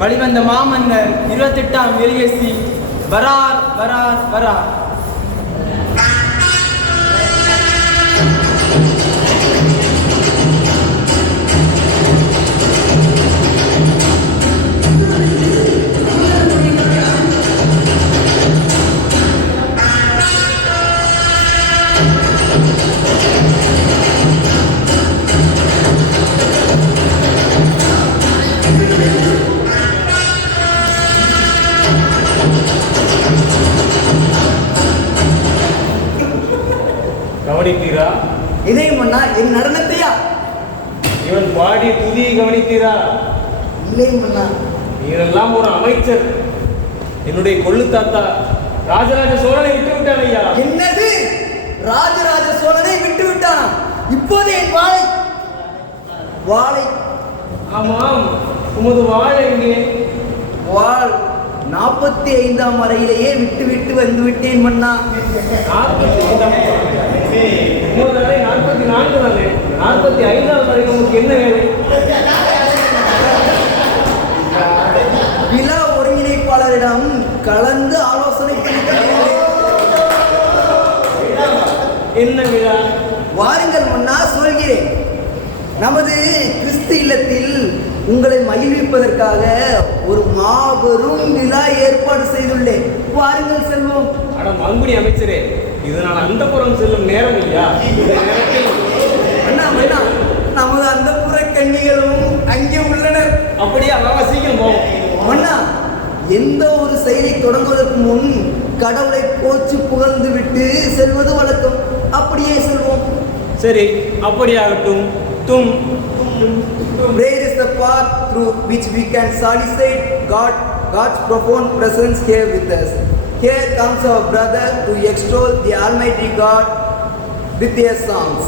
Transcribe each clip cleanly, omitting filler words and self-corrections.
வழிவந்த மாமன்னர் 28ஆம் எலியசி வரார் வரார் வரார். கவனித்தீரா? இதை மன்னா, என் நடனத்தையா? இவன் பாடி துதியை கவனித்தீரா? இல்லை மன்னா. நீரெல்லாம் ஒரு அமைச்சர். என்னுடைய கொள்ளு தாத்தா ராஜராஜ சோழனை விட்டு விட்டான் ஐயா. என்னது? ராஜராஜ சோழனை விட்டு விட்டான்? இப்போது என் வாளை வாளை ஆமாம், உமது வாள் எங்கே? வாள் 45ஆம் அறையிலேயே விட்டு விட்டு வந்து விட்டேன் மன்னா. 44 தானே? 45ஆம் அறையில் உங்களுக்கு என்ன வேலை? விழா ஒருங்கிணைப்பாளரிடம் கலந்து ஆலோசனை என்ன விழா? வாருங்கள் மன்னா, சொல்கிறேன். நமது கிறிஸ்து இல்லத்தில் உங்களை மகிழ்விப்பதற்காக ஒரு மாபெரும் விழா ஏற்பாடு செய்துள்ளேன். வாருங்கள் செல்வோம். அட மங்குடி அமைச்சரே, இது நான் அந்தப்புறம் செல்லும் நேரம் இல்லையா? இந்த நேரத்தில் அண்ணா மன்னா, நமது அந்த புற கன்னிகளும் அங்கே உள்ளனர். அப்படியே அவ்வளவா சீக்கிரம் போவோம். மன்னா, எந்த ஒரு செயலை தொடங்குவதற்கு முன் கடவுளை போச்சு புகழ்ந்து விட்டு செல்வது வழக்கம். அப்படியே செல்வோம். சரி, அப்படியாகட்டும். தும் Prayer is the path through which we can solicit God's profound presence here with us. Here comes our brother to extol the Almighty God with their songs.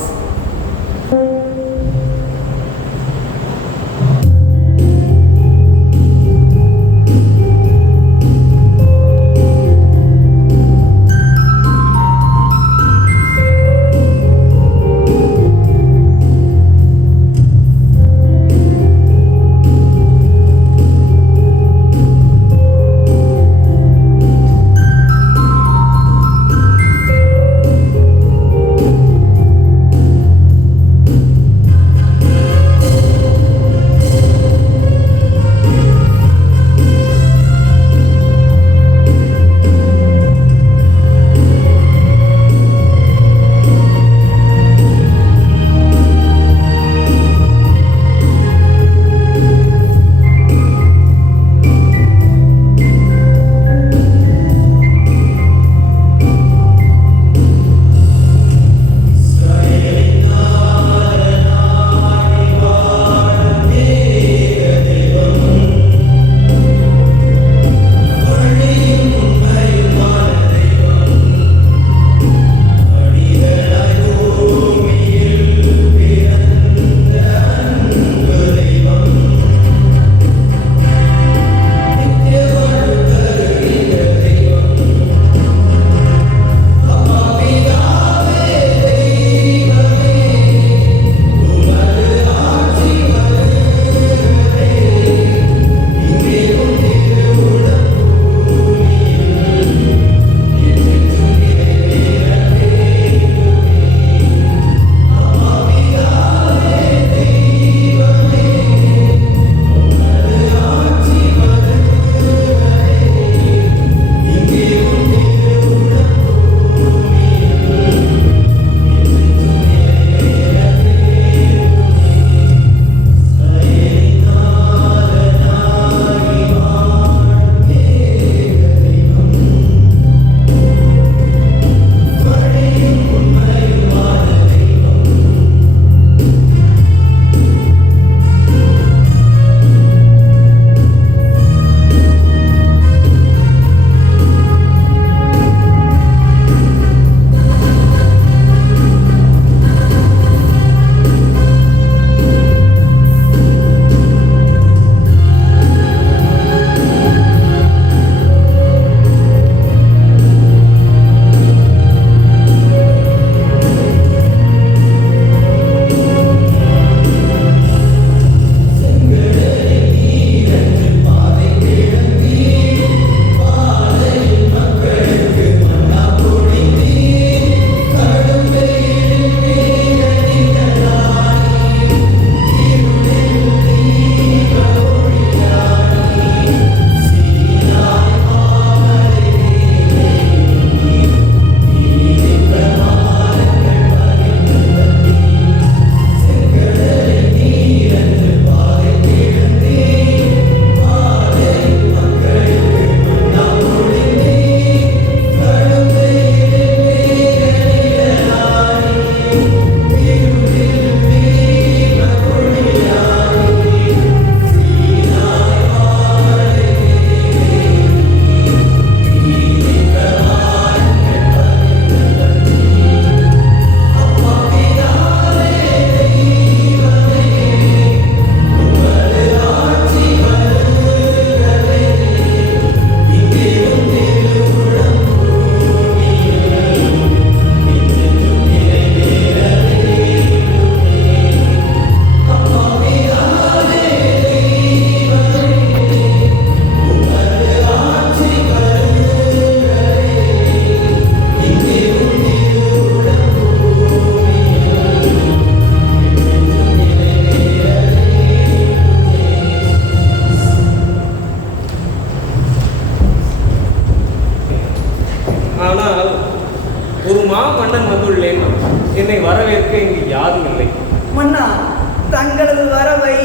வரவை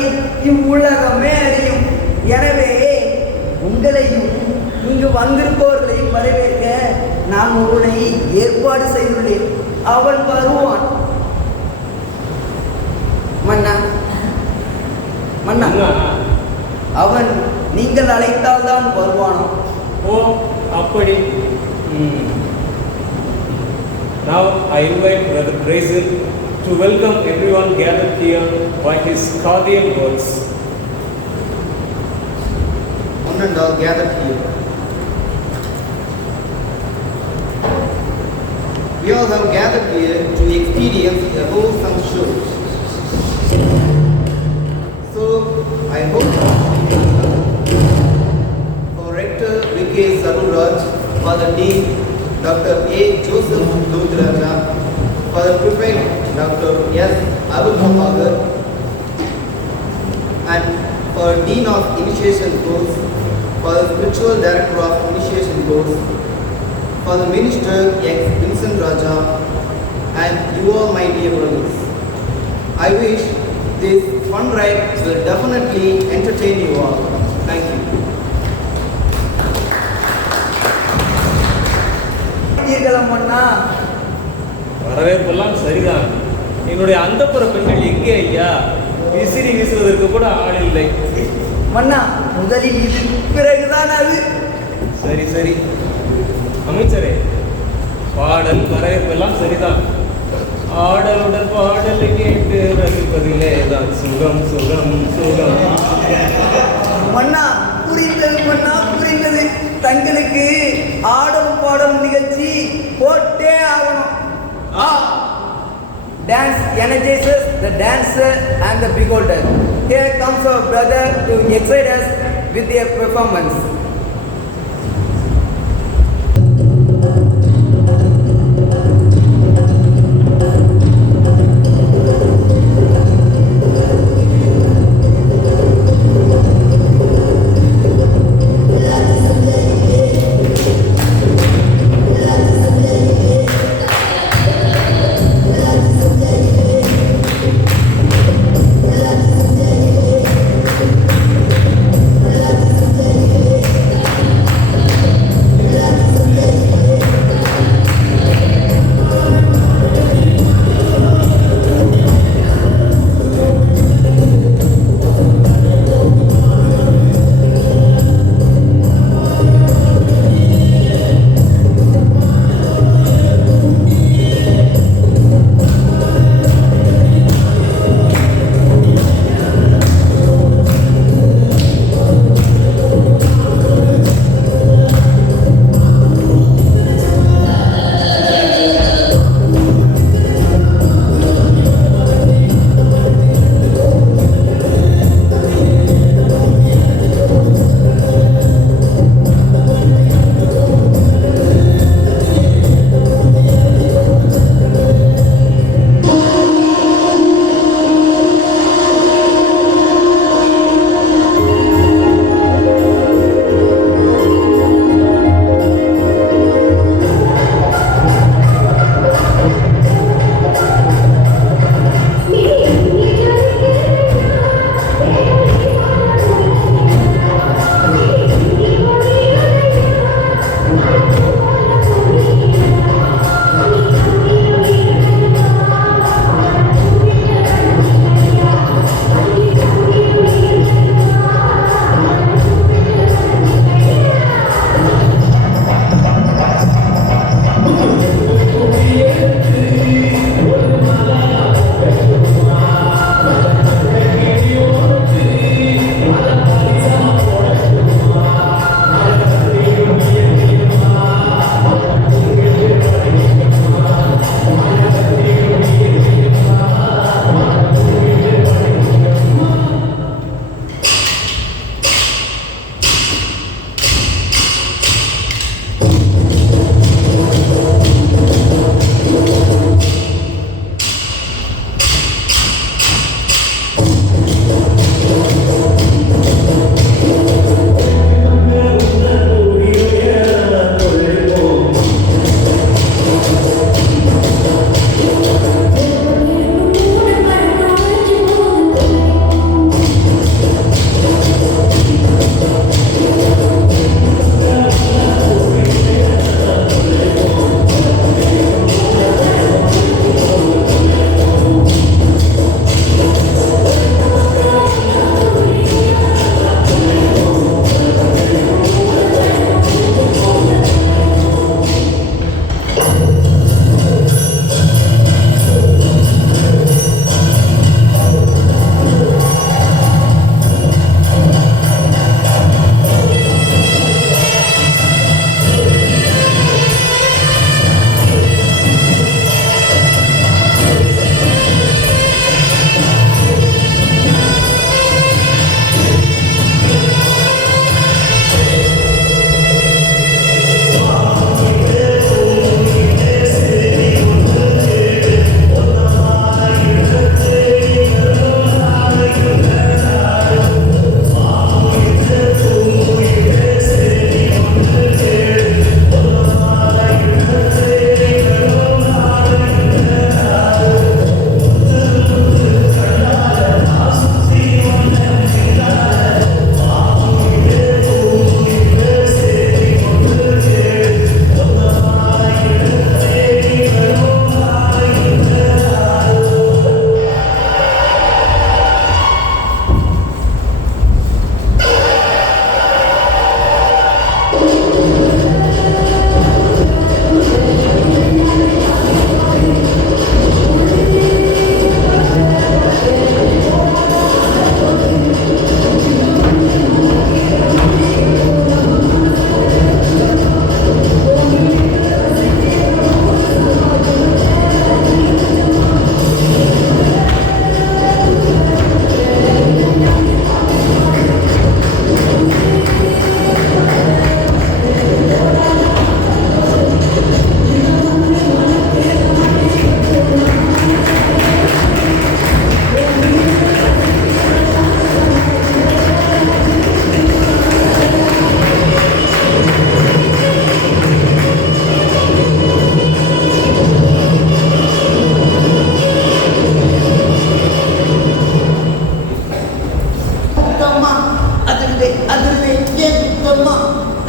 இவ்வுலகமே அறியும். எனவே உங்களையும் இங்கு வந்திருப்பவர்களையும் வரவேற்க நான் உன்னை ஏற்பாடு செய்துள்ளேன். அவன் வருவான். மன்னா மன்னா, அவன் நீங்கள் அழைத்தால் தான் வருவானோ? ஓ, அப்படி. Now I invite Brother Grayson to welcome everyone gathered here by his cordial words. One and all gathered here. We all have gathered here to experience a wholesome show. So, I hope for Rector V.K. Saruraj, Father Dean Dr. A. Joseph Dodhraja, Father Prefect Dr. S. Arun Mahagar, and for Dean of Initiation Course, for the Spiritual Director of Initiation Course, for the Minister X. Vincent Raja, and you all my dear brothers. I wish this fun ride will definitely entertain you all. Thank you. மன்னா, வரவேற்பெல்லாம் சரிதான். என்னுடைய அந்தப்புற பெண்கள் எங்கே ஐயா? விசிறி வீசுவதற்கு கூட ஆள் இல்லை. மன்னா, முதலில் இது, பிறகுதான் அது. சரி சரி அமைச்சரே, பாடல் வரவேற்பெல்லாம் சரிதான். ஆடலுடன் பாடல் கேட்டு ரசிப்பதிலே தான் சுகம் சுகம் சுகம். மன்னா, புரிந்தது மன்னா, புரிந்தது. தங்களுக்கு ஆடலும் பாடலும் நிகழ்ச்சி போட்டே ஆகணும். Dance energizes the dancer and the beholder. Here comes our brother to excite us with their performance.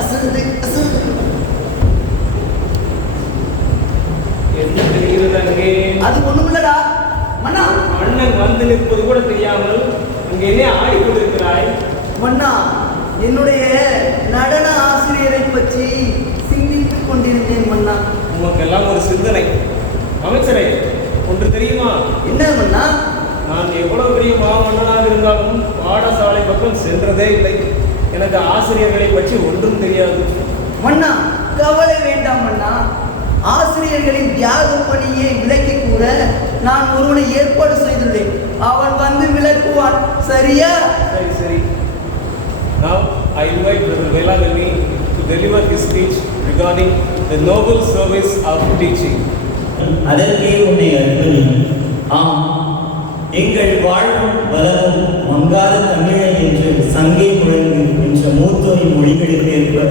அசந்து அசந்து. என்ன தெரிகிறது அங்கே? அது ஒண்ணுமில்லடா மன்னா. அண்ணன் வந்து நிற்பது கூட தெரியாமல் அங்கே என்ன ஆடிக்கொண்டிருக்கிறாய்? மன்னா, என்னுடைய நடன ஆசிரியரை பற்றி சிந்தித்துக் கொண்டிருந்தேன் மன்னா. உமக்கெல்லாம் ஒரு சிந்தனை. அமைச்சரே, ஒன்று தெரியுமா? என்ன மன்னா? நான் எவ்வளவு பெரிய மாமன்னனாக இருந்தாலும் பாடசாலை பக்கம் சென்றதே இல்லை. எனக்கு ஆசிரியர்களை பற்றி ஒன்றும் தெரியாது. மன்னா, கவலை வேண்டாம் மன்னா. ஆசிரியர்களின் தியாக பணியை விலக்கி கூற நான் ஒருவனை ஏற்பாடு செய்துள்ளேன். அவன் வந்து விளக்குவான். சரியா? சரி சரி. Now I invite Brother Velavelli to deliver his speech regarding the noble service of teaching. அதற்கே உன்னை அர்ப்பணி. ஆம், எங்கள் வாழ்வும் வளமும் மங்காத தமிழை என்று சங்கை முழங்கு என்ற மூத்தோரின் மொழிகளுக்கு ஏற்ப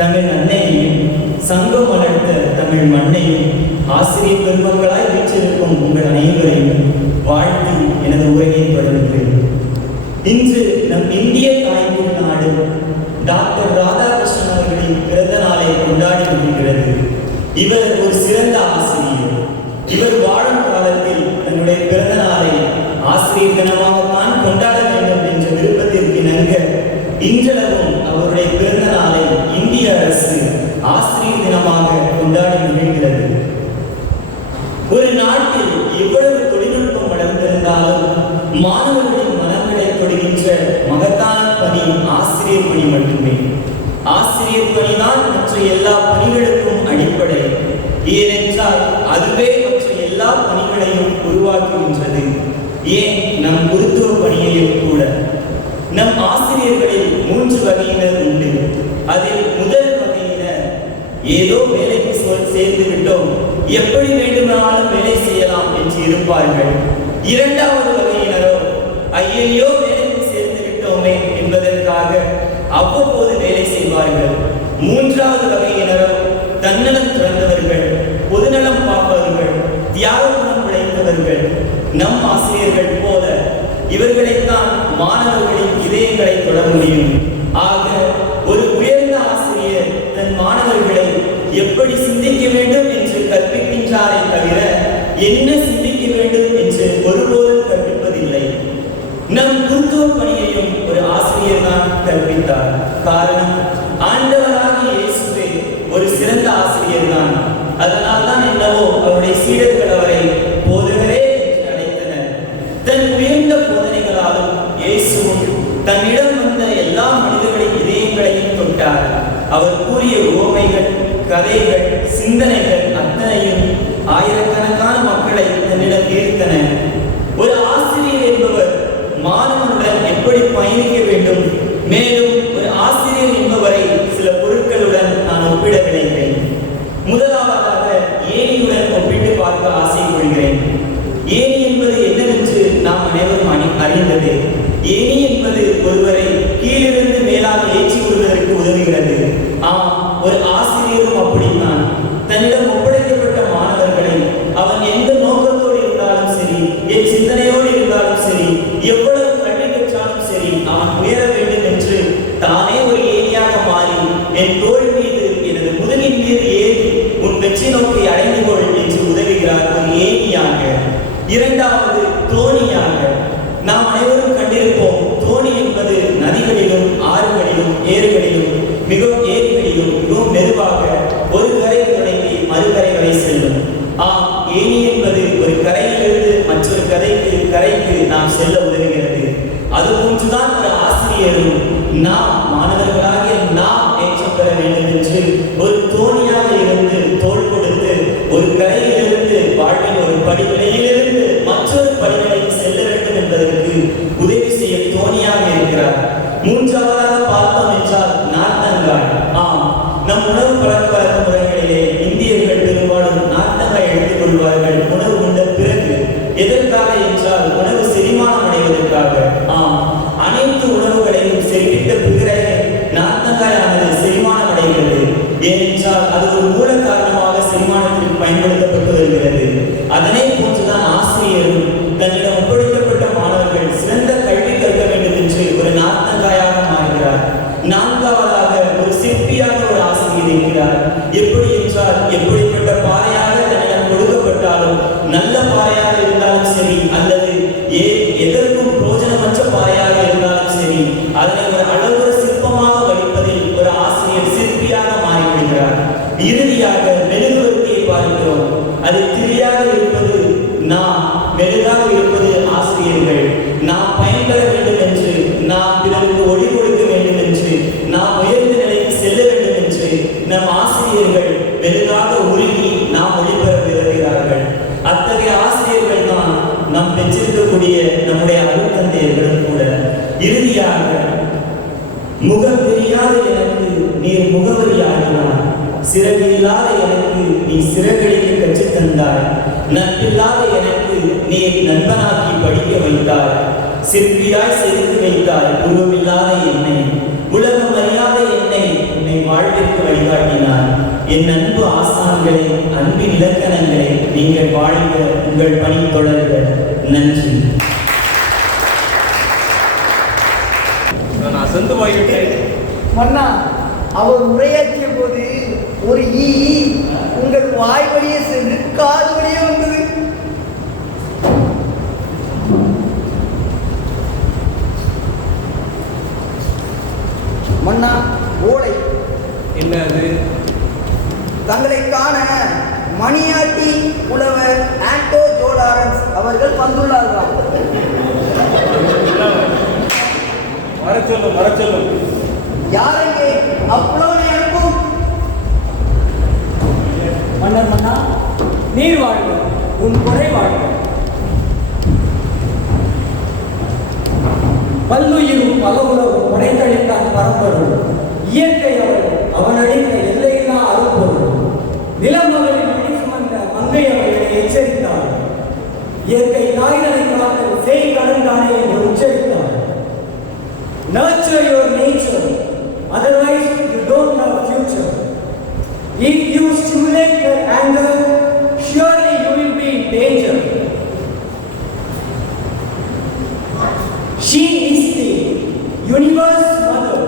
தமிழ் அன்னையையும் சங்கம் வளர்த்த தமிழ் மண்ணையும் ஆசிரியர் பெருமக்களாய் வீற்றிருக்கும் உங்கள் அனைவரையும் வாழ்த்தி எனது உரையை தொடர்கிறேன். இன்று நம் இந்திய தாய்மொழி நாடு டாக்டர் ராதாகிருஷ்ணன் அவர்களின் பிறந்த நாளை கொண்டாடி வருகிறது. இவர் ஒரு சிறந்த ஆசிரியர். இவர் வாழும் காலத்தில் தன்னுடைய பிறந்த நாளை ஆசிரியர் தினமாகத்தான் கொண்டாட வேண்டும் என்ற விருப்பத்திற்கு இணங்க இன்றளவும் அவருடைய பிறந்த நாளை இந்திய அரசு ஆசிரியர் தினமாக கொண்டாடி வருகிறது. ஒரு நாட்டில் எவ்வளவு தொழில்நுட்பம் வளர்ந்திருந்தாலும் மாணவர்களின் மனங்களை தொடுகின்ற மகத்தான பணி ஆசிரியர் பணி மட்டுமே. ஆசிரியர் பணிதான் மற்ற எல்லா பணிகளுக்கும் அடிப்படை. ஏனென்றால் அதுவே மற்ற எல்லா பணிகளையும் உருவாக்குகின்றது. ஏன் நம் குருத்துவ பணியையும் கூட. நம் ஆசிரியர்களில் 3 வகையினர் உண்டு. அதில் முதல் வகையினர் ஏதோ வேலைக்கு சேர்ந்து விட்டோம், எப்படி வேண்டுமானாலும் வேலை செய்யலாம் என்று இருப்பார்கள். இரண்டாவது வகையினரோ ஐயையோ வேலைக்கு சேர்ந்து விட்டோமே என்பதற்காக அவ்வப்போது வேலை செய்வார்கள். மூன்றாவது வகையினரோ தன்னலம் துறந்தவர்கள், பொதுநலம் பார்ப்பவர்கள், தியாக குணம் விளைந்தவர்கள். நம் ஆசிரியர்கள் போல இவர்களைத்தான் மாணவர்களின் இதயங்களை தொட முடியும். ஆக ஒரு உயர்ந்த ஆசிரியர் தன் மாணவர்களை எப்படி சிந்திக்க வேண்டும் என்று கற்பிக்கின்றாரே தவிர என்ன சிந்திக்க வேண்டும் என்று ஒருபோதும் கற்பிப்பதில்லை. நம் குருத்துவ பணியையும் ஒரு ஆசிரியர் தான் கற்பித்தார். காரணம், ஆண்டவராகிய இயேசுவே ஒரு சிறந்த ஆசிரியர் தான். அதனால் தான் என்னவோ அவருடைய சீடர்கள் அவரை போதகரே என்று அழைத்தனர். தன் உயர்ந்த போதனைகளாலும் இயேசுவும் தன்னிடம் வந்த எல்லா மனிதர்களின் இதயங்களையும் தொட்டார். அவர் கூறிய உவமைகள், கதைகள், சிந்தனைகள் அத்தனையும் ஆயிரக்கணக்கான மக்களை தன்னிடம் ஈர்த்தன. ஒரு ஆசிரியர் என்பவர் மாணவனுடன் எப்படி பயணிக்க வேண்டும், மேலும் ஒரு ஆசிரியர் என்பவரை சில பொருட்களுடன் நான் ஒப்பிட விளைகிறேன். முதலாவதாக ஏணியுடன் ஒப்பிட்டு பார்க்க ஆசை கொள்கிறேன். ஏணி என்பது என்னவென்று நாம் அனைவரும் அறிந்தது. ஏணி என்பது ஒருவரை கீழிருந்து மேலாக ஏற்றி விடுவதற்கு உதவுகிறது. ஆம், ஒரு ஆசிரியரும் அப்படித்தான். தன்னிடம் ஒப்படைக்கப்பட்ட மாணவர்களை அவன் எந்த நோக்கத்தோடு இருந்தாலும் சரி, என் சிந்தனையோடு இருந்தாலும் சரி, எவ்வளவு கல்வி கற்றாலும் சரி, அவன் உயர வேண்டும் என்று தானே ஒரு ஏணியாக மாறி என் தோள் மீது எனது முதுகின் மீது ஏறி உன் வெற்றி நோக்கை அடைந்து கொள் என்று உதவுகிறார் ஒரு ஏணியாக. இரண்டாவது தோணியாக. நாம் அனைவரும் கண்டிருப்போம், தோணி என்பது நதிகளிலும் ஆறுகளிலும் ஏரிகளிலும் மிகவும் மெதுவாக ஒரு கரை தொடங்கி மறுகரை வரை செல்லும். ஆம், ஏணி என்பது ஒரு கரையிலிருந்து மற்றொரு கரைக்கு நாம் செல்ல உதவுகிறது. அதுபோன்றுதான் ஒரு ஆசிரியரும் நாம் மாணவர்களாகிய நாம் ஏற்றம் பெற வேண்டும் என்று ஒரு தோணியாக இருந்து தோள் கொடுத்து ஒரு கரையிலிருந்து வாழ்வின் ஒரு படிநிலையிலிருந்து மற்றொரு படிநிலைக்கு செல்ல வேண்டும் என்பதற்கு உதவி செய்ய தோணியாக இருக்கிறார். மூன்றாவதாக பார்த்தோம் என்றால் நார்த்தங்காய். ஆம், நம் உணவு பழக்க முறைகளிலே இந்தியர்கள் பெரும்பாலும் நார்த்தங்காய் எடுத்துக் கொள்வார்கள் உணவு உண்ட பிறகு. எதற்காக என்றால் உணவு செரிமானம் அடைவதற்காக. ஆம், அனைத்து உணவுகளையும் செரிவித்த பிறகு நார்த்தங்காயானது செரிமானம் அடைகிறது. ஏனென்றால் அது ஒரு மூல காரணமாக செரிமானத்திற்கு பயன்படுத்தப்பட்டு வருகிறது. அதனை போன்றுதான் ஆசிரியரும் தன்னிடம் ஒப்படைக்கப்பட்ட மாணவர்கள் சிறந்த கல்வி கற்க வேண்டும் என்று ஒரு நார்த்தங்காயாக மாறுகிறார். நான்காவதாக ஒரு இறுதியாக முகம் தெரியாத எனக்கு நீர் முகவரியாகினார், சிறகு இல்லாத எனக்கு நீ சிறகடிக்க கற்றுத் தந்தாய், நட்பில்லாத எனக்கு நீர் நண்பனாக்கி படிக்க வைத்தாய், சிற்பியாய் செதுக்கி வைத்தாய் உருவமில்லாத என்னை, உலகம் அறியாத என்னை உன்னை வாழ்விற்கு வழிகாட்டினார். என் அன்பு ஆசான்களே, அன்பின் இலக்கணங்களே, நீங்கள் வாழ்க, உங்கள் பணி தொடர்க. நன்றி. நான் அசந்து போய்விட்டேன். மன்னா, அவர் உரையாற்றிய போது ஒரு ஈ உங்கள் வாய் வழியே சென்று காது வழியே வந்தது. மன்னா, ஓலை. என்ன அது? தங்களை காண மணியாட்டி புலவர் ஆண்டோ ஜோலாரன்ஸ் அவர்கள் வந்துள்ளார்களாம். வர சொல்லும். யாரெங்கே அப்புலவனை அனுப்பும். மன்னர் மன்னா, நீர் வாழ்க, உன் குறை வாழ்க. பல்லுயிரும் பல உலகும் படைத்தளித்தான் பரம்பொருள், இயற்கை அவன் அளித்த எல்லையில்லா அருப்பொருள், நிலமகளின் பிடி சுமந்த மங்கை அவர்களை எச்சரித்தார், இயற்கை தாய்களை காக்க செய் கடன்தானே என்று உச்சரித்தார். Nurture your nature, otherwise you don't have a future. If you stimulate your anger, surely you will be in danger. She is the universe mother.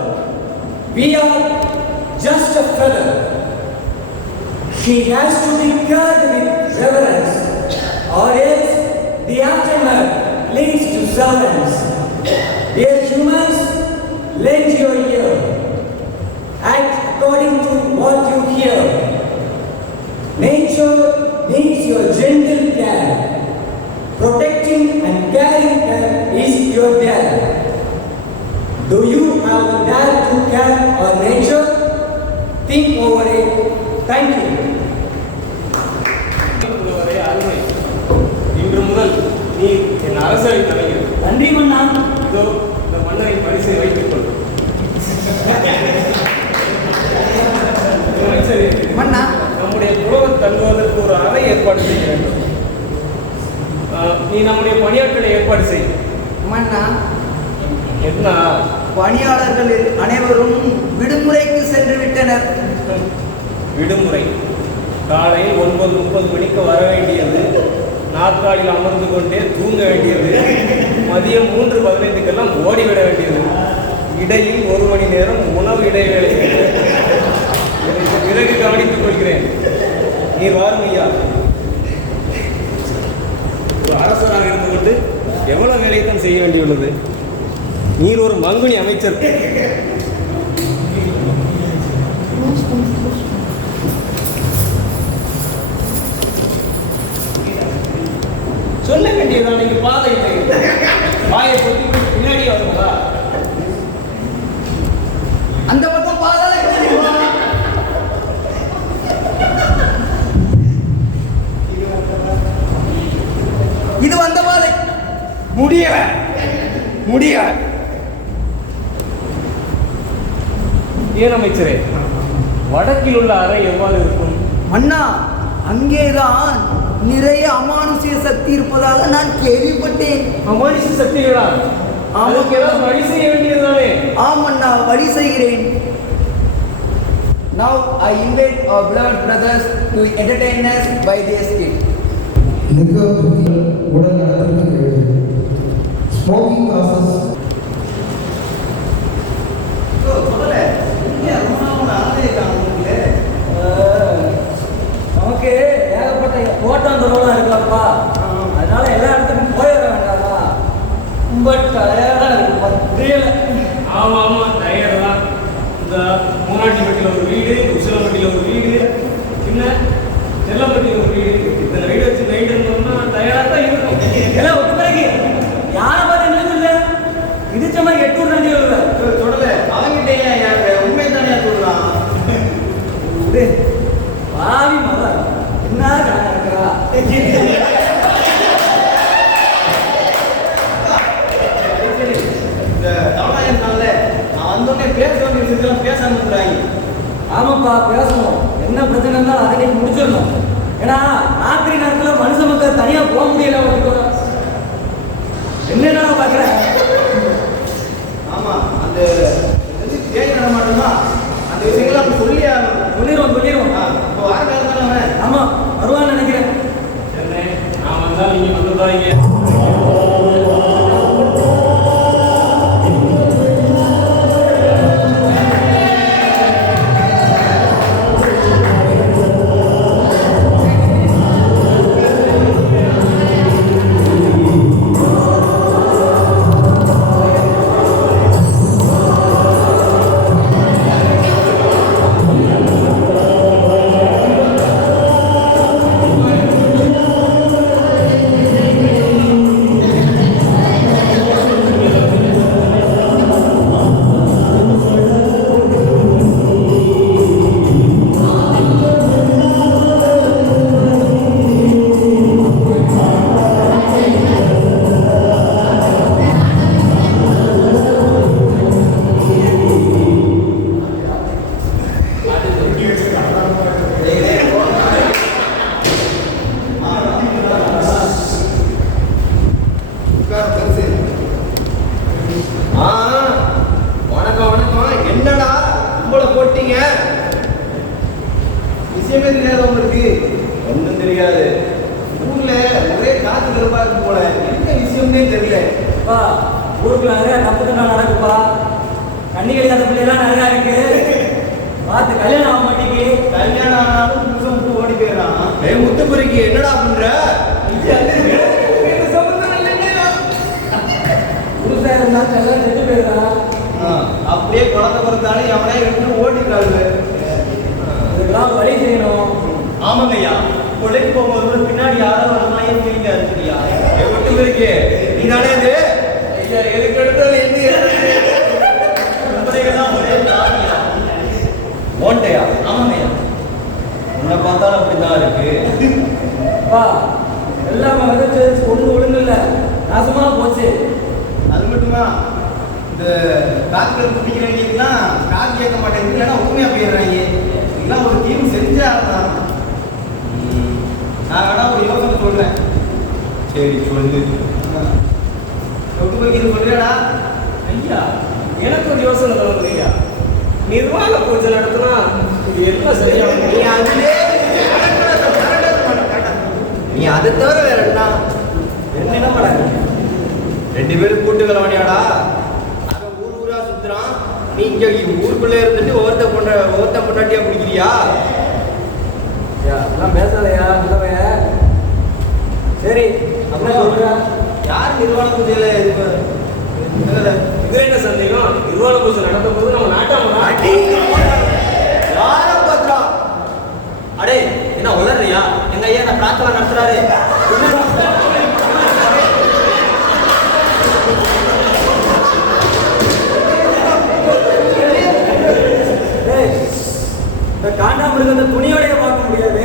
We are just a feather. She has to be cared with reverence, or else the aftermath leads to silence. Dear humans, lend your ear. Act according to what you hear. Nature needs your gentle care. Protecting and caring her is your dare. Do you have a dare to care our nature? Think over it. Thank you. அருமை. இன்று முதல் நீ என் அரசவை தலைவர். நன்றி மன்னா. இதோ இந்த மன்னரின் பரிசை வைத்துக் கொள். மன்னா, நம்முடைய புலவர் தங்குவதற்கு ஒரு அறை ஏற்பாடு செய்ய வேண்டும். நீ நம்முடைய பணியாட்களை ஏற்பாடு செய். மன்னா, என்ன பணியாளர்கள் அனைவரும் விடுமுறைக்கு சென்று விட்டனர். விடுமுறை? காலையில் 9:30 மணிக்கு வர வேண்டியது, நாற்காலில் அமர்ந்து கொண்டே தூங்க வேண்டியது, மதியம் 3:15க்கெல்லாம் ஓடிவிட வேண்டியது, இடையில் 1 மணி நேரம் உணவு இடைவேளை. பிறகு கவனித்துக் கொள்கிறேன். நீர் வாரும் ஐயா. ஒரு அரசராக இருந்து கொண்டு எவ்வளவு வேலைத்தான் செய்ய வேண்டியுள்ளது. நீர் ஒரு மங்குனி அமைச்சர். சொல்ல வேண்டியதான், நீங்க பாதை இல்லை. வாயை பொத்தி பின்னாடி வருங்களா? அந்த பக்கம் பாதாள இது வந்த பாதை. முடியல. ஏன் அமைச்சரே, வடக்கில் உள்ள அறை எவ்வாறு இருக்கும்? மன்னா, அங்கேதான் நிறைய அமானுஷ்ய சக்தி இருப்பதாக நான் கேள்விப்பட்டேன். அமானுஷ சக்திகளா? அவருக்கு ஏதாவது வழி செய்ய வேண்டியதுதானே? ஆமண்ணா, வழி செய்கிறேன். Now I invite our beloved brothers to entertain us by their skit. உடல் நலத்திற்கு ஸ்மோக்கிங் காசஸ். நமக்கு ஏகப்பட்ட ஓட்டாந்தரவெல்லாம் இருக்கலாம்ப்பா, அதனால எல்லா இடத்துக்கும் போயிட வேண்டாமா? ரொம்ப டயர்டாக இருக்கு, தெரியல. ஆமா டயர் தான். இந்த மூணாட்டிப்பட்டியில் ஒரு வீடு, உசிலம்பட்டியில் ஒரு வீடு, சின்ன செல்லம்பட்டியில் ஒரு வீடு, இந்த வீடு வச்சு நைட் இருந்தோம்னா டயர்டாக தான் இருக்கும். எல்லாம் ஒட்டு பிறகு யாரை பார்த்து என்ன இல்லை, இடிச்ச மாதிரி 8 நன்றி இல்லை. தொடல அவங்கிட்டே உண்மை தானே சொல்றான். பாவி மகன் என்ன இருக்கிறா? இந்த பேசாம இருக்கிறாங்க. ஆமாப்பா பேசணும். என்ன பிரச்சனைன்னா அதை நீங்க முடிச்சிடணும். ஏன்னா ராத்திரி நேரத்தில் மனுஷ மக்கள் தனியாக போக முடியல. என்னென்ன பார்க்குறேன். ஆமா, அந்த தேடி நடமாட்டோமா அந்த விஷயங்களை அவங்க சொல்லி சொல்லிடுவோம். இப்போ வார காலம் தானே அவன். ஆமா வருவான்னு நினைக்கிறேன். நான் வந்தால் நீங்க வந்துடுறாங்க. விஷயமே தெரியாத உங்களுக்கு ஒன்றும் தெரியாது. ஊர்ல ஒரே காத்து கருப்பா இருக்கு போல. என்ன விஷயம்னே தெரியல. ஊருக்குள்ள நிறைய தப்பு நடக்குப்பா. கண்ணி கழியாத பிள்ளைலாம் நிறையா இருக்கு. பார்த்து கல்யாணம் ஆக மாட்டேங்கி. கல்யாணம் ஆனாலும் புதுசை விட்டு ஓடி போயிடறான். முத்துக்குறிக்கு என்னடா பண்ற? புதுசா இருந்தாலும் எல்லாம் செத்து போயிடறான். அப்படியே குழந்தை பிறந்தாலும் எவனே எடுத்து ஓடிக்கிறாங்க. இதுக்கெல்லாம் வழி செய்யணும். ஆமாங்க ஐயா, கொலைக்கு போகும்போது பின்னாடி யாரோ வரமா இருக்கீங்க இருக்குயா. முத்துக்குறிக்கு நீ தானே இது? ஐயா எதுக்கு எடுத்தாலும் ஓட்டையா? ஆமாங்கய்யா, உன்னை பார்த்தாலும் அப்படிதான் இருக்கு. எல்லாமே விதைச்சு ஒண்ணு ஒழுங்கு இல்ல, நாசமா போச்சு. அது மட்டுமா, இந்த காக்கள் குடிக்கிறவங்களுக்குலாம் கால் கேட்க மாட்டேங்குது, இல்லைன்னா உண்மையா போயிடுறாங்க. இதெல்லாம் ஒரு டீம் செஞ்சே ஆகலாம். நான் வேணா ஒரு யோசனை சொல்றேன். சரி சொல்லு. சொட்டு போய்க்கு சொல்றியாடா? ஐயா எனக்கு ஒரு யோசனை தோணுதுங்க. நிர்வாக பூஜை நடத்தினா இது எல்லாம் சரியா நீ அதை தவிர வேற என்ன பண்ண? ரெண்டு பேரும் கூட்டு கலவாணியாடா. அவன் ஊர் ஊரா சுத்துறான், நீ இங்க ஊருக்குள்ள இருந்துட்டு ஒவ்வொருத்த பொண்டாட்டியா பிடிக்கிறியா? எல்லாம் பேசாதையா உள்ளவே. சரி அப்படின்னா சொல்ற. யார் நிர்வாண பூஜையில இது என்ன சந்தேகம்? நிர்வாக பூஜை நடத்தும் போது நம்ம நாட்டாம யார பாத்ரா? அடே என்ன உளறியா? எங்க ஐயா நான் பிரார்த்தனை நடத்துறாரு. இந்த காண்டாமிருக அந்த துணியோடைய பார்க்க முடியாது.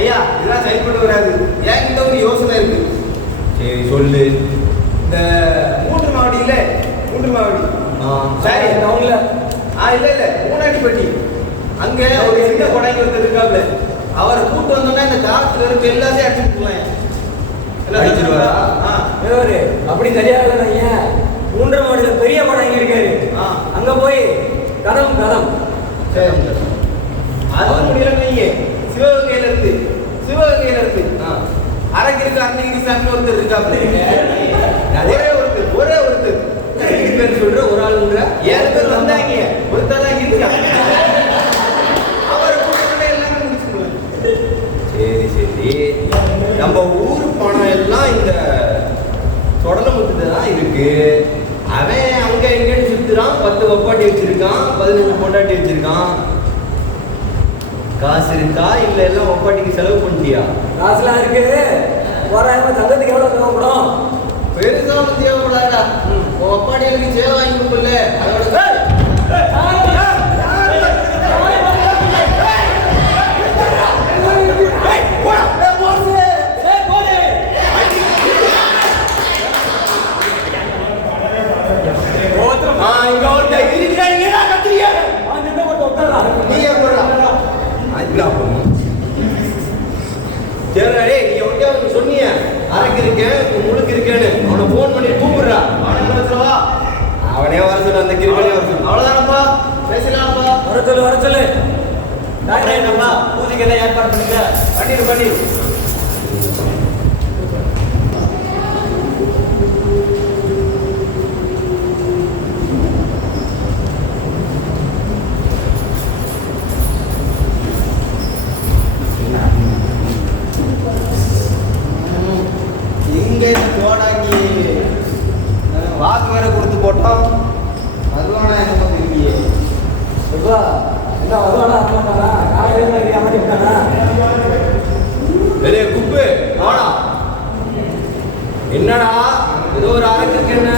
ஐயா இதெல்லாம் செயல்பட்டு வராது. என்கிட்ட ஒரு யோசனை இருக்கு. சரி சொல்லு. இந்த மூன்று மாவடி இல்ல, மூன்று மாவடி சரி அவங்கள இல்ல மூணாடிப்பட்டி அங்க ஒரு சின்ன கொடைக்கு ஒருத்தர் இருக்காப்ல. அவரை கூட்டு வந்தோம்னா இந்த காலத்துல இருக்கு எல்லாத்தையும் அடிச்சுட்டு அப்படி சரியாக ஐயா. மூன்றாம் மாடியில பெரிய படம் இங்க இருக்காரு. அங்க போய் கதம் கதம். அது முடியல. நீங்க சிவகங்கையில இருந்து அரங்கிருக்கு அன்னைக்கு சாமி ஒருத்தர் இருக்காப்ல. ஒரே ஒருத்தர் ரெண்டு பேர் சொல்ற ஒரு ஆளுங்கிற 7 பேர் வந்தாங்க. ஒருத்தர் தான் இருக்காங்க. அவரை கூட்டத்துல எல்லாமே முடிச்சுக்கலாம். சரி நம்ம ஊர் பணம் எல்லாம் இந்த தொடலமுத்து தான் இருக்கு. அவன் அங்க எங்கன்னு சுத்துறான். 10 ஒப்பாட்டி வச்சிருக்கான், 15 பொண்டாட்டி வச்சிருக்கான். காசு இருக்கா இல்ல எல்லாம் ஒப்பாட்டிக்கு செலவு பண்ணிட்டியா? காசுலாம் இருக்கு. போறாம சங்கத்துக்கு எவ்வளவு தேவைப்படும்? பெருசா தேவைப்படாதா? ஒப்பாட்டி எனக்கு சேவை வாங்கி கொடுக்கல. அதோட சரி டேய், நீ ஒட்டியா சொன்னீங்க அரைக்கு இருக்கேன் முழுக்கு இருக்கேன்னு அவனை ஃபோன் பண்ணி கூப்பிடுறா. அவனே வர சொல்லு, அந்த கிரிக்கனே வர சொல்லு. அவ்வளவுதானப்பா, பேசலாம்ப்பா. வர சொல்லு டாக்டர் என்னப்பா பூஜைக்கு என்ன ஏற்பாடு பண்ணுங்க? பண்ணிடு. எங்க இந்த கோடாங்கி வாக்கு வேற கொடுத்து போட்டோம். அதுவானா எங்க திரும்பியே சொல்வா என்ன வருவானா வரமாட்டானா? காலையில ஏமாத்திட்டானா? டேய் குப்பு வாடா. என்னடா ஏதோ ஒரு அரைக்கு என்ன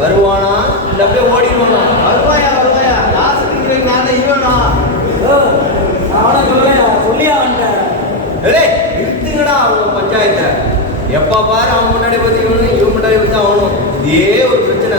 வருவானா இல்ல அப்படியே ஓடிடுவானா? வருவாயா லாஸ்ட் டிகிரி நான் இவனா அவனை சொல்லியா வந்துட்டேன். டேய் நிறுத்துங்கடா அவங்க பஞ்சாயத்தை. எப்ப பாரு அவன் முன்னாடி பத்தி இவன் முன்னாடி பத்தி அவனும் இதே ஒரு பிரச்சனை.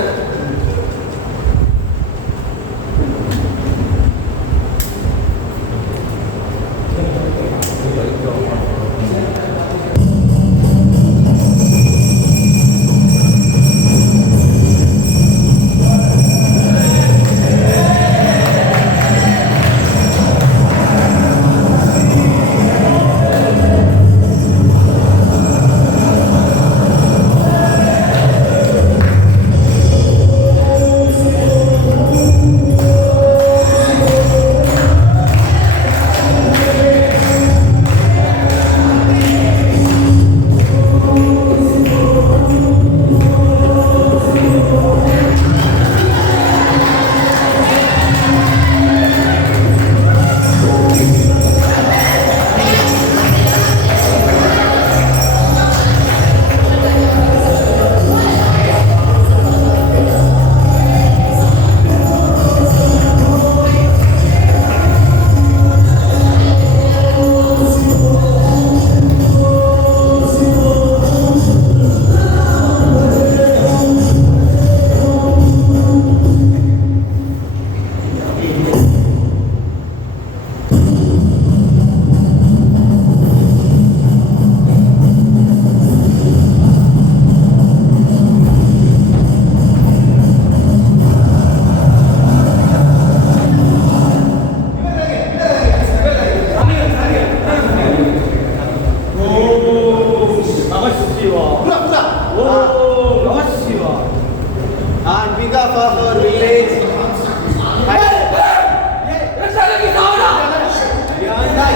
On behalf of our village,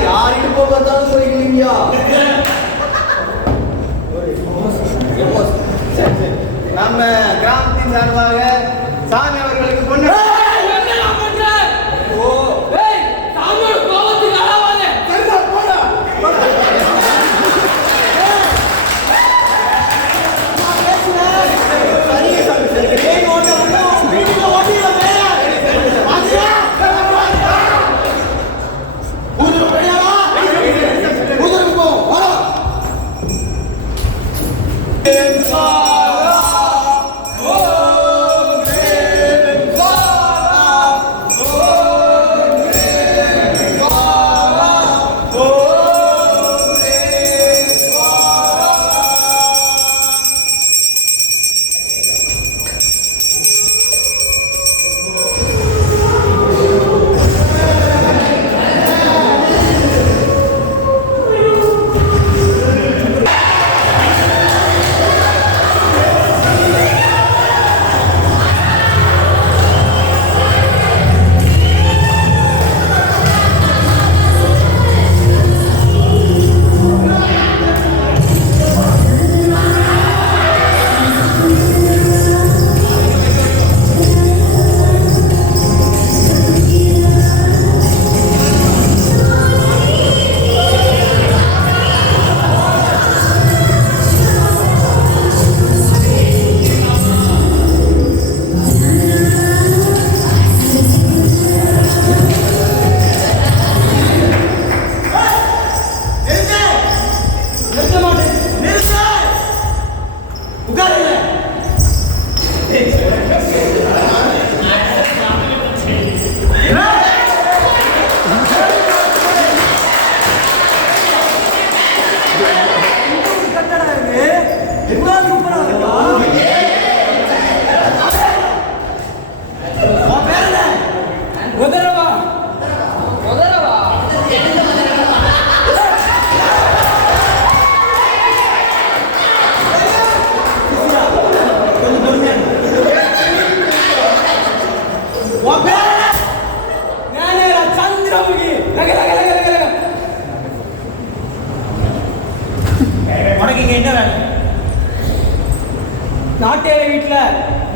யார் இடுப்ப பார்த்தாலும் போயிருக்கீங்க. நம்ம கிராமத்தின் சார்பாக சாமி அவர்களுக்கு பொண்ணு Oh,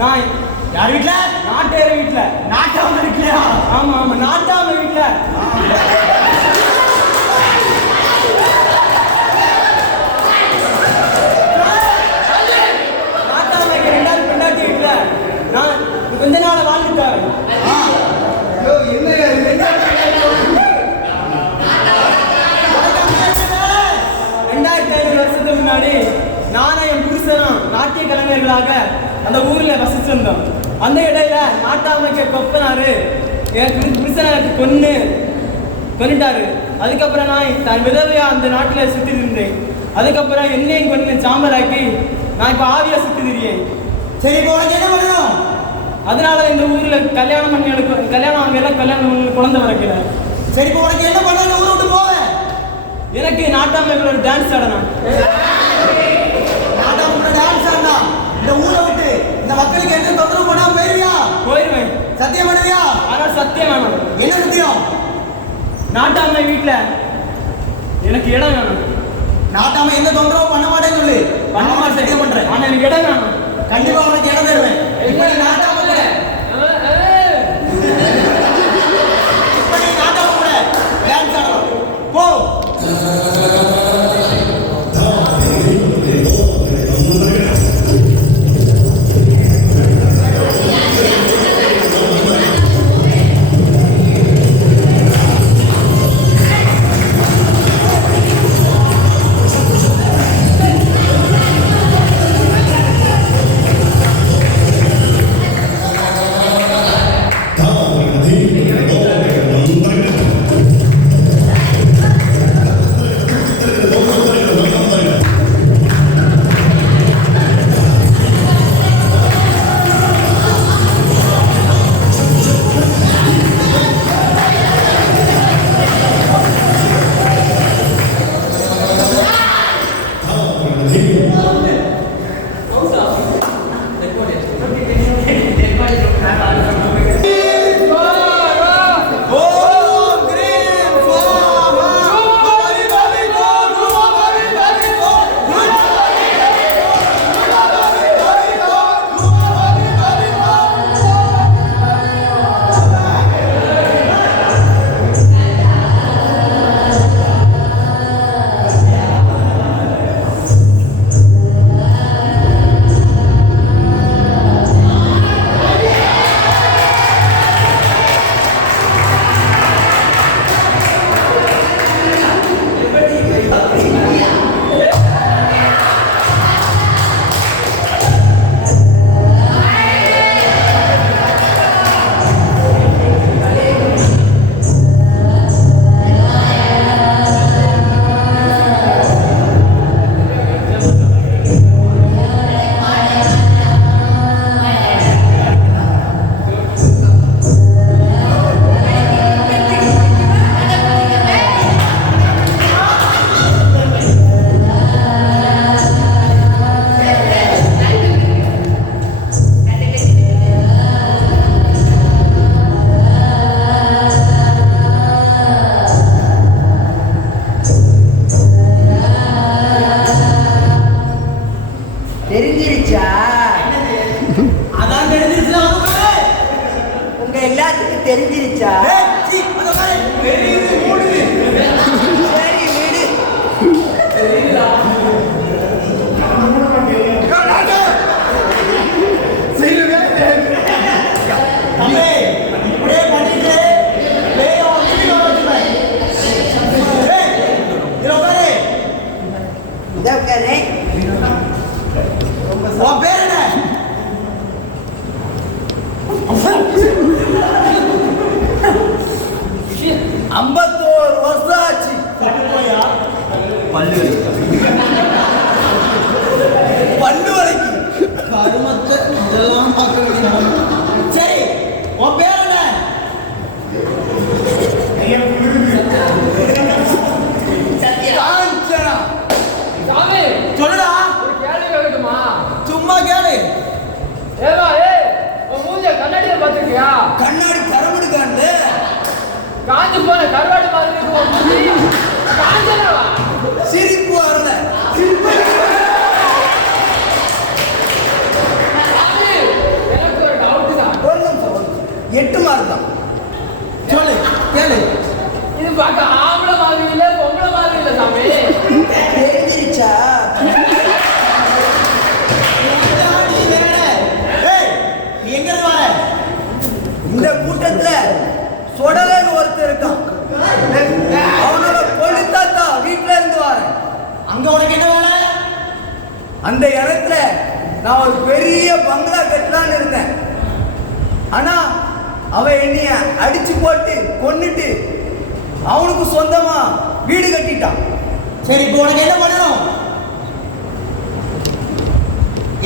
நான் யார் வீட்ல? நாட்டேற வீட்டுல. நாட்டாம வீட்லயா? ஆமா ஆமா, நாட்டாம வீட்டுல. நாட்டாமைக்கு 2வது பெண்டாட்டி வீட்டுல நான் கொஞ்ச நாள் வாழ்ந்துட்டாரு. ஐயோ, என்னையா இது? 2500 வருஷத்துக்கு முன்னாடி நானும் என் புருஷனும் நாட்டிய கலைஞர்களாக அந்த ஊர்ல வசிச்சிருந்தோம். அந்த இடையில நாட்டாமைக்கு கொப்பனாரு என் புருஷனை கொன்னுட்டாரு. அதுக்கப்புறம் நான் தன் விதவையா அந்த நாட்டில் சுற்றி இருந்தேன். அதுக்கப்புறம் என்னையும் கொண்டு சாம்பலாக்கி நான் இப்போ ஆவியா சுற்றி திரியேன். சரி, இப்போ உனக்கு என்ன பண்ணணும்? அதனால இந்த ஊர்ல கல்யாணம் அவங்க எல்லாம் கல்யாணம் பண்ணி குழந்தை வரக்கல. சரி, இப்போ உனக்கு என்ன பண்ணணும்? ஊரை விட்டு போவேன். எனக்கு நாட்டாமைகளோட டான்ஸ் ஆடணும். நாட்டாம டான்ஸ் ஆடனா இந்த ஊரை விட்டு இந்த மக்களுக்கு எந்த தொந்தரவு பண்ணாம போயிருவியா? போயிடுவேன். சத்தியம் பண்ணுவியா? ஆனால் சத்தியம் வேணும். என்ன சத்தியம்? நாட்டாமை வீட்டுல எனக்கு இடம் வேணும். நாட்டாம எந்த தொந்தரவும் பண்ண மாட்டேன்னு சொல்லு. பண்ண மாட்டேன். சத்தியம் பண்றேன். ஆனா எனக்கு இடம் வேணும். கண்டிப்பா உனக்கு இடம் தருவேன். இப்ப நீ நாட்டாம கூட டான்ஸ் ஆடலாம். போ. தெரிஞ்சிருச்சா? அதான் தெரிஞ்சிருச்சா? உங்க எல்லாத்துக்கும் தெரிஞ்சிருச்சா? தெரியுது, மூடுது. சரி, விடு. தம்பி, இப்படியே பண்ணிட்டு பேய் அவன் வீட்டுக்கு வர வச்சுப்பேன். ஏய், இதோ உட்காரு. இதோ உட்காரு. உன் பேர் என்ன? 51 வருஷம் ஆச்சு. போயா பல்லு வலிக்கு கருமத்தை இதெல்லாம் பார்க்க முடியும். சரி, உன் பேர் என்ன? காஞ்சனா. சொல்லுடா. சும்மா கேளு. கண்ணாடி கருமடி காண்டு காஞ்சு போன கருவாடு மாதிரி இருக்கும். சிரிப்பு வரல. பார்க்க ஆம்பளை மாதிரி இல்ல பொம்பளை மாதிரி இல்ல சாமி. தெரிஞ்சிருச்சா? நீ எங்க இருந்து வர? இந்த கூட்டத்துல சொடலன்னு ஒருத்தர் இருக்கான். அவனோட கொழுத்தாத்தா வீட்டுல இருந்து வரேன். அங்க உனக்கு என்ன வேலை? அந்த இடத்துல நான் ஒரு பெரிய பங்களா கட்டலான்னு இருந்தேன். ஆனா அவன் என்னைய அடிச்சு போட்டு கொன்னுட்டு அவனுக்கு சொந்தமா வீடு கட்டிட்டான். சரி, இப்போ உனக்கு என்ன பண்ணணும்?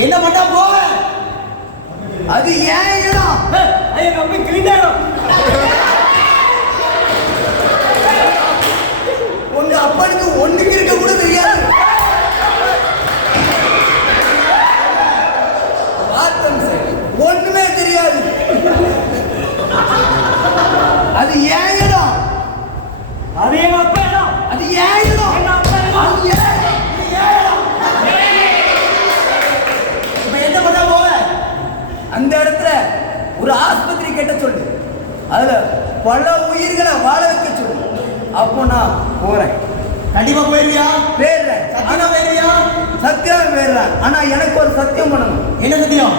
என்ன பண்ணா போவ? அது ஏன் இடம்? ஐயா கம்பி கிளீனாயிடும். உங்க அப்பனுக்கு ஒண்ணுக்கு இருக்க கூட தெரியாது. வார்த்தம் சரி, ஒண்ணுமே தெரியாது. அது ஏன் இடம்? அது எங்க அப்பா இடம். அது ஏன் இடம்? எங்க அப்பா இடம். அது ஏன் இடம்? இப்ப என்ன பண்ணா போவ? அந்த இடத்துல ஒரு ஆஸ்பத்திரி கட்ட சொல்லு. அதுல பல உயிர்களை வாழ வைக்க சொல்லு. அப்போ நான் போறேன். கண்டிப்பா போயிருவியா? போயிடுறேன். சத்தியமா போயிருவியா? சத்தியம் போயிடுறேன். ஆனா எனக்கு ஒரு சத்தியம் பண்ணணும். என்ன சத்தியம்?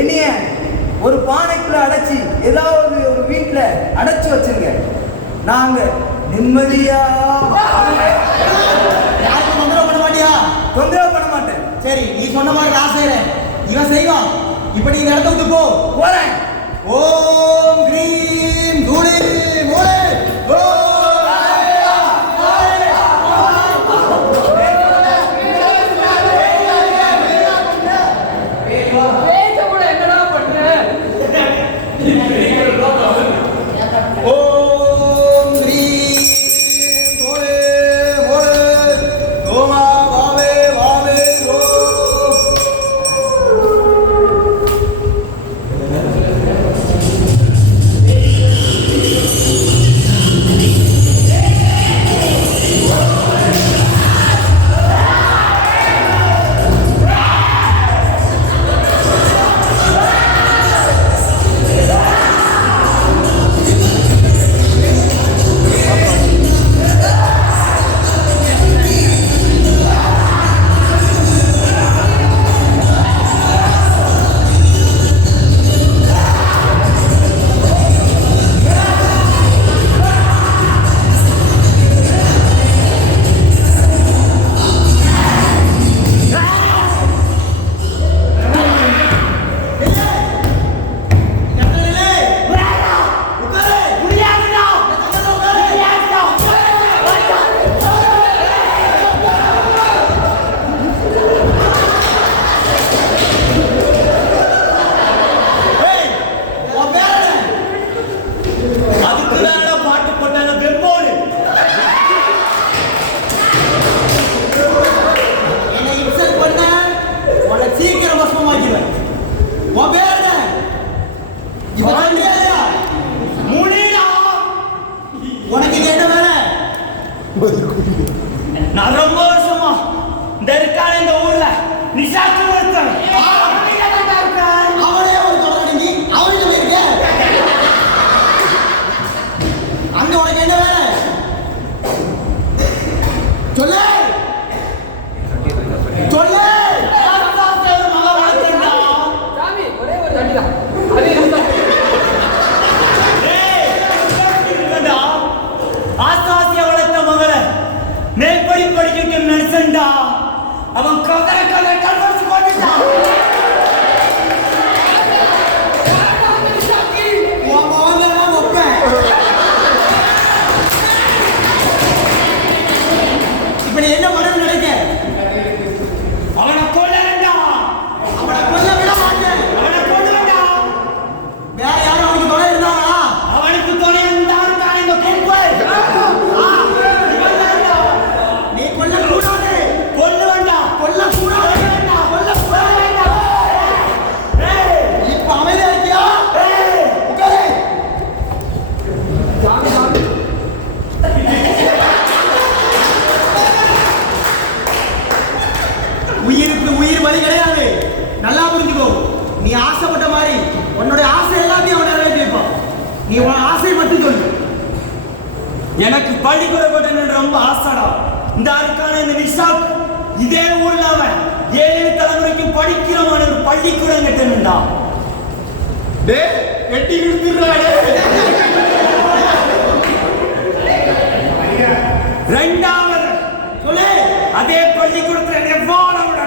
என்னைய ஒரு பானைக்குள்ள அடைச்சி ஏதாவது ஒரு வீட்டுல அடைச்சு வச்சிருங்க. நாங்க நிம்மதியா யாருக்கும் தொந்தரவு பண்ண மாட்டியா? தொந்தரவு பண்ண மாட்டேன். சரி, நீ சொன்ன மாதிரி நான் செய்யறேன். இவன் செய்வான். இப்ப நீ இந்த இடத்த விட்டு போ. போறேன். ஓம் கிரீம் தூளி மூளை பேச்ச கூட என்னடா பண்ண? ஓம் கிரீம் தூளி மூளை ஓமா வாவே வாவே ஓ. உனக்கு இது என்ன வேலை? நான் ரொம்ப வருஷமா இந்த இருக்கான இந்த ஊர்ல நிஷாத்து ஒருத்தன். அவனே ஒரு தொடர்ந்து அவனுக்கு போயிருக்க. அங்க உனக்கு என்ன வேலை? சொல்லு சொல்லு. சாமி ஒரே ஒரு தண்ணிதான். அது இருந்தா ஆசாசிய வளர்த்த மகளை மேற்படி படிக்கிட்டு நடிச்சண்டா. அவன் கதற கதற கல்வரிச்சு போட்டுட்டான். உன் மகன் தான் வைப்பேன். இப்ப நீ என்ன பண்ணு நினைக்க? அவனை கொல்ல வேண்டாம். அவனை கொல்ல விட மாட்டேன். அவனை கொண்டு வேண்டாம். வேற யாரும் அவனுக்கு துணை இருந்தாங்களா? அவனுக்கு துணை இருந்தான் தான் இந்த கும்பல். நீ கொல்ல கூடாது. கொல்ல வேண்டாம். கொல்ல கூடாது. கொல்ல வேண்டாம். இப்ப அமைதியா இருக்கியா? உட்காரு. சாமி சாமி உயிருக்கு உயிர் பலி கிடையாது. நல்லா புரிஞ்சுக்கோ. நீ ஆசைப்பட்ட மாதிரி உன்னுடைய ஆசை எல்லாத்தையும் அவன் நிறைவேற்றி வைப்பான். நீ உன் ஆசை மட்டும் சொல்லு. எனக்கு பள்ளிக்கூடம் கட்டணும்னு ரொம்ப ஆசைடா. இந்த ஆளுக்கான இந்த நிஷாக் இதே ஊர்ல அவன் 7 தலைமுறைக்கு படிக்கிறவன் ஒரு பள்ளிக்கூடம் கட்டணும்டா. வெட்டி கொடுத்துறாடே. ரெண்டாவது சொல்லு, அதே பள்ளிக்கூடத்துல எவ்வளவுடா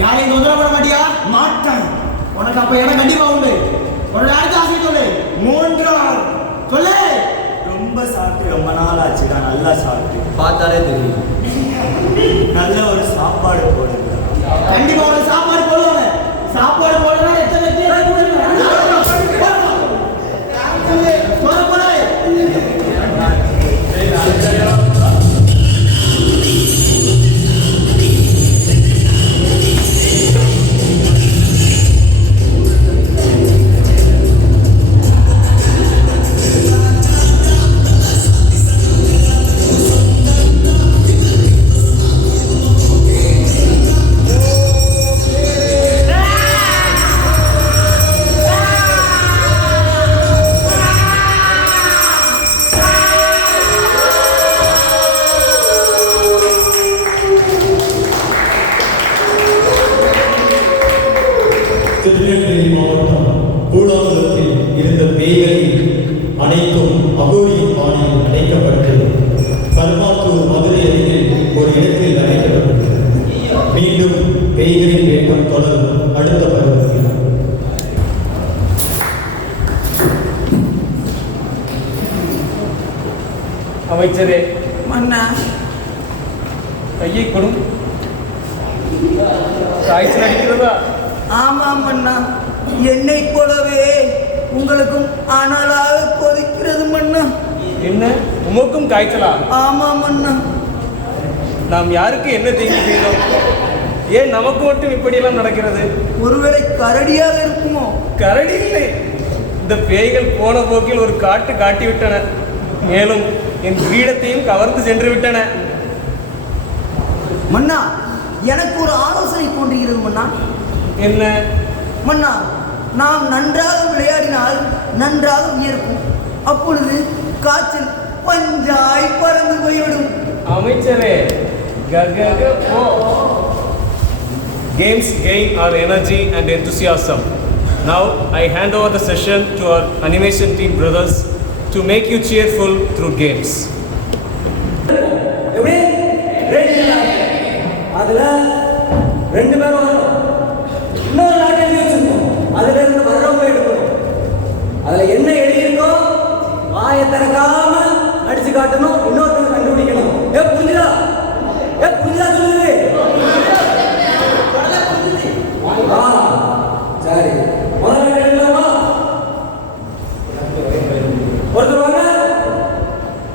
யாரையும் தொந்தரவு பண்ண மாட்டியா? மாட்டேன். உனக்கு அப்ப இடம் கண்டிப்பா உண்டு. உன்னோட அடுத்த ஆசை சொல்லு. மூன்றாவது சொல்லு. ரொம்ப சாப்பிட்டு ரொம்ப நாள் ஆச்சுடா. நல்லா சாப்பிட்டு பார்த்தாலே தெரியும். நல்ல ஒரு சாப்பாடு போடுங்க. கண்டிப்பா உனக்கு சாப்பாடு போடுவாங்க. சாப்பாடு போடுறா எத்தனை பேர் திருநெல்வேலி மாவட்டம் கூடாங்குளத்தில் இருந்த பேய்களில் அனைத்தும் அகோரியின் பாணியில் அடைக்கப்பட்டு கருமாத்தூர் மதுரை அருகில் ஒரு இடத்தில் அடைக்கப்பட்டது. மீண்டும் பேய்களின் வேட்டம் தொடரும் அடுத்த பருவத்தில். அமைச்சரே, மன்னா கையை கொடும். காய்ச்சல் அடிக்கிறதா? ஆமாம் மன்னா, என்னை போலவே உங்களுக்கும் அனலாக கொதிக்கிறது மன்னா. என்ன, உமக்கும் காய்ச்சலா? ஆமாம் மன்னா. நாம் யாருக்கு என்ன தீங்கு செய்தோம்? ஏன் நமக்கு மட்டும் இப்படியெல்லாம் நடக்கிறது? ஒருவேளை கரடியாக இருக்குமோ? கரடி இல்லை, இந்த பேய்கள் போன போக்கில் ஒரு காட்டு காட்டிவிட்டன. மேலும் என் கிரீடத்தையும் கவர்ந்து சென்று விட்டன. மன்னா, எனக்கு ஒரு ஆலோசனை தோன்றுகிறது மன்னா. என்ன? மன்னா, நாம் நன்றாக விளையாடினால் நன்றாக வியர்க்கும். அப்பொழுது காய்ச்சல் பஞ்சாய் பறந்து போய்விடும். அமைச்சரே, போ. Games gain our energy and enthusiasm. Now I hand over the session to our animation team brothers to make you cheerful through games. எப்படி? அதுல 2 பேரும் வரணும். இன்னொரு நாட்டு எழுதி வச்சிருக்கோம். அதுல இருந்து வர்றவங்க எடுக்கணும். அதுல என்ன எழுதியிருக்கோ வாயை திறக்காம அடிச்சு காட்டணும். இன்னொருத்தங்க கண்டுபிடிக்கணும். புரிஞ்சுதா? புரிஞ்சுதா சொல்லுது? சரி, முதல்ல எடுக்கலாமா? ஒருத்தர் வாங்க,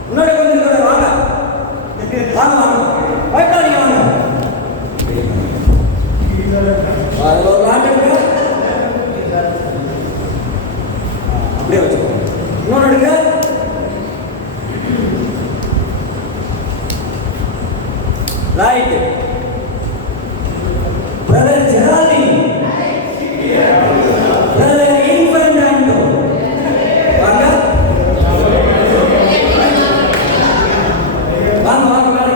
இன்னொரு கொஞ்சம் வாங்க வாங்க வாங்க பயப்படாதீங்க வாங்க. அதில் ஒரு நாட்டு இருக்கு, அப்படியே வச்சுக்கோங்க. இன்னொன்று எடுங்க. ரைட். பிரதர் ஜெரால்டி, பிரதர் இன்ஃபர்னாண்டோ வாங்க வாங்க வாங்க வாங்க.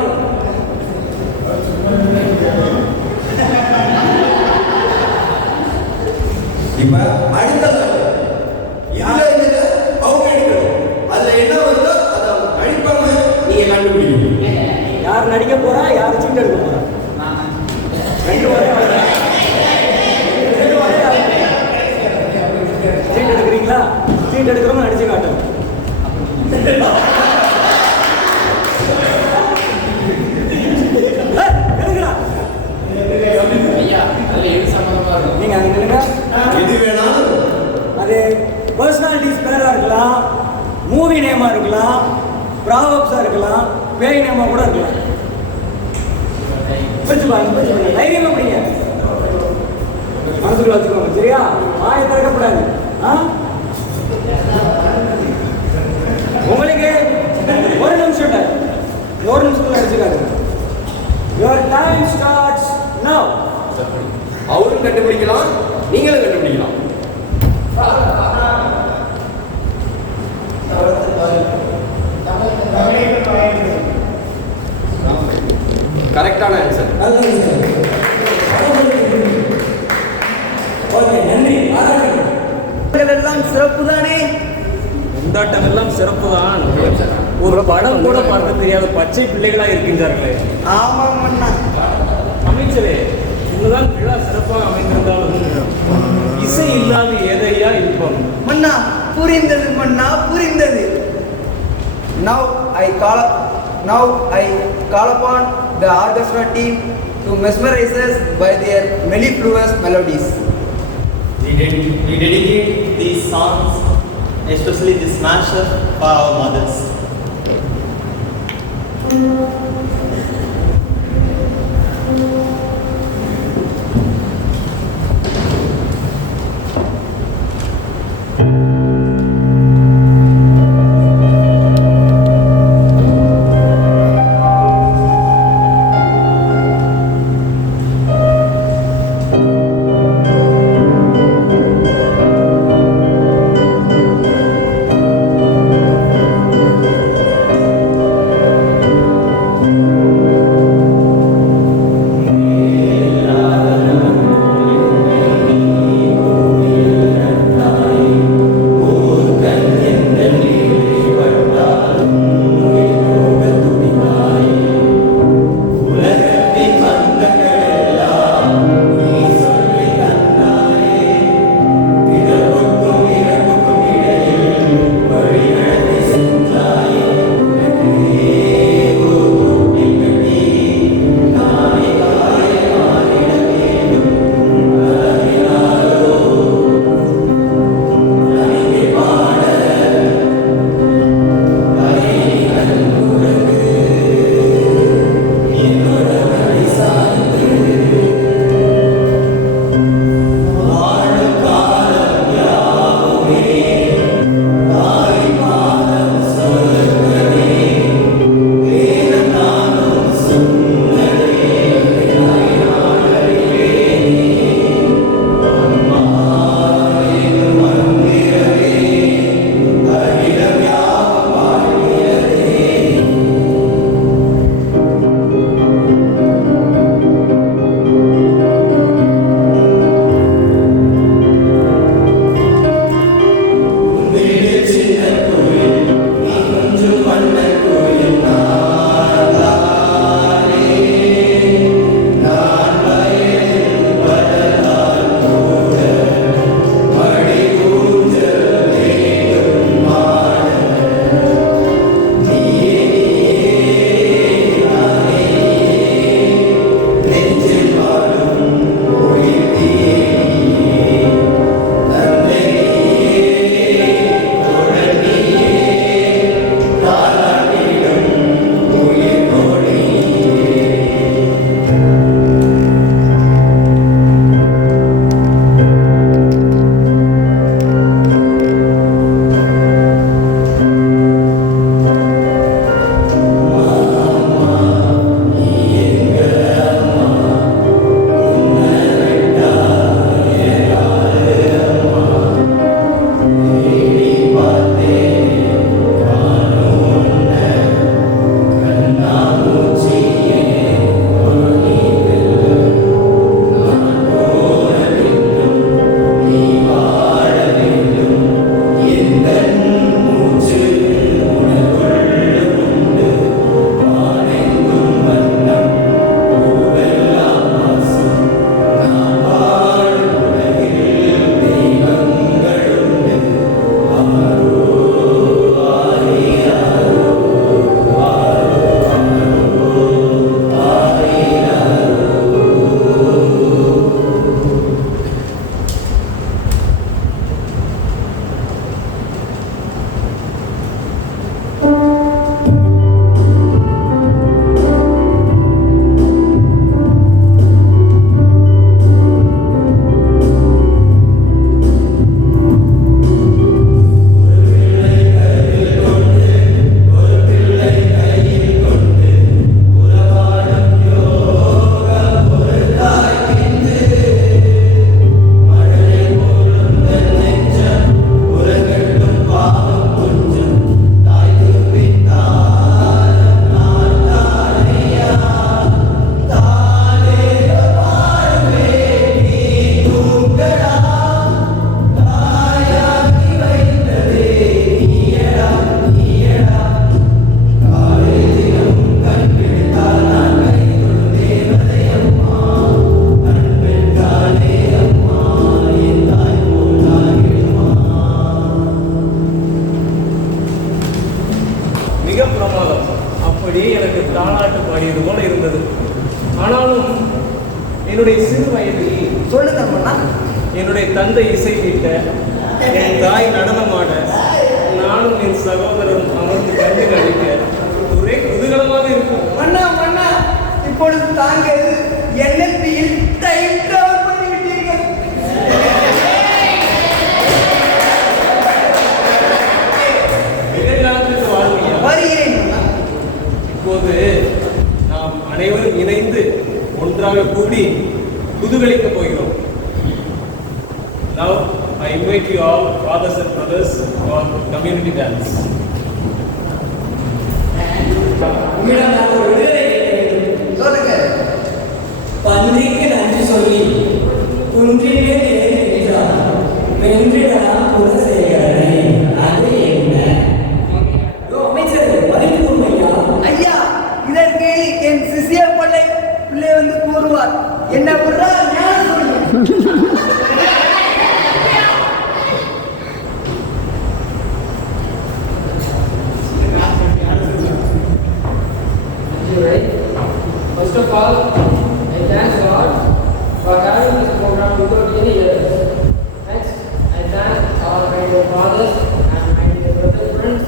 இப்ப அடுத்த யார் அவங்க எடுக்கணும். அதுல என்ன வருதோ அதை அழிப்பாங்க. நீங்க கண்டுபிடிக்கணும். யார் நடிக்க போறா, யார் சீட் எடுக்க போறா? ரெண்டு ஒரே சீட் எடுக்கிறீங்களா? சீட் எடுக்கிறவங்க நடிச்சு காட்டும். நீங்க அங்க நில்லுங்க. எது வேணாலும் அது பர்சனாலிட்டிஸ் பேரா இருக்கலாம், மூவி நேமா இருக்கலாம், ப்ராவப்ஸா இருக்கலாம், பேய் நேமா கூட இருக்கலாம். தைரியமா படிங்க, மனசுக்குள்ள வச்சுக்கோங்க. சரியா? வாயை திறக்கக்கூடாது. உங்களுக்கு ஒரு நிமிஷம், ஒரு நிமிஷத்துல அடிச்சுக்காது. Your time starts now. அவரும் கண்டுபிடிக்கலாம், நீங்களும் கண்டுபிடிக்கலாம். கரெக்டான ஆன்சர். நல்லது சார். ஓகே, நன்றி. பாராட்டுகள். எல்லாம் சிறப்பு தானே? கொண்டாட்டம் எல்லாம் சிறப்பு தான். ஒரு படம் கூட பார்க்க தெரியாத பச்சை பிள்ளைகளா இருக்கின்றார்களே. ஆமாம் மன்னா. அமைச்சரே, இதுதான் விழா சிறப்பாக அமைந்திருந்தாலும் இசை இல்லாத எதையா இருப்போம். மன்னா, புரிந்தது மன்னா, புரிந்தது. Now I call upon the orchestra team to mesmerize us by their mellifluous melodies. We dedicate these songs, especially this mashup, for our mothers. மிக பிரமாதம். அப்படியே எனக்கு தாலாட்டு பாடியது போல இருந்தது. ஆனாலும் என்னுடைய சிறு வயதில் சொல்லுங்க அண்ணா. என்னுடைய தந்தை இசைத்திட்ட, என் தாய் நடனமாட, நானும் என் சகோதரரும் அமர்ந்து கண்டு கழிக்க ஒரே குதூகலமாக இருக்கும். மன்னா மன்னா, இப்பொழுது தாங்கள் NLP-யில் டைம் டிராவல் பண்ணிவிட்டீர்கள். எதிர்காலத்திற்கு வாழ்க்கையா வருகிறேன் மன்னா. இப்போது நாம் அனைவரும் இணைந்து ஒன்றாக கூடி குதூகலிக்கப் போகிறோம். Now I invite you all, fathers and brothers, for community dance. உங்களிடம் நான் ஒரு விடுதலை கேட்க வேண்டும். சொல்லுங்க. பன்றிக்கு நன்றி சொல்லி குன்றின் மேல் ஏறி நின்றார். வென்றிடலாம் குலசேகரனை. அது என்ன? யோ, அமைச்சரே, பதில் கூறுமையா? ஐயா, இதற்கு என் சிசிய பிள்ளை வந்து கூறுவார். என்ன விடுறா ஞானம் சொல்லுங்க. First of all, I thank God for having this program without any errors. Next, I thank all my dear fathers and my dear brother friends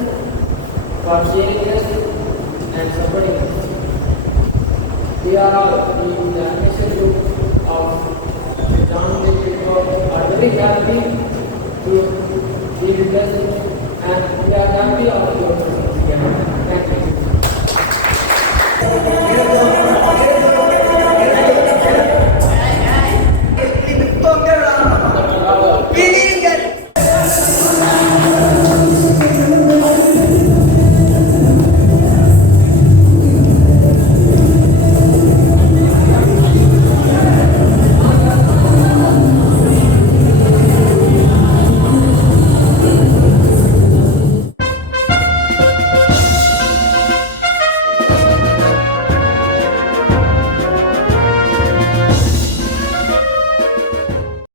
for cheering us and supporting us. We are all the amazing group of the John Day people are very happy to be with us and we are happy of your presence again. Thank you.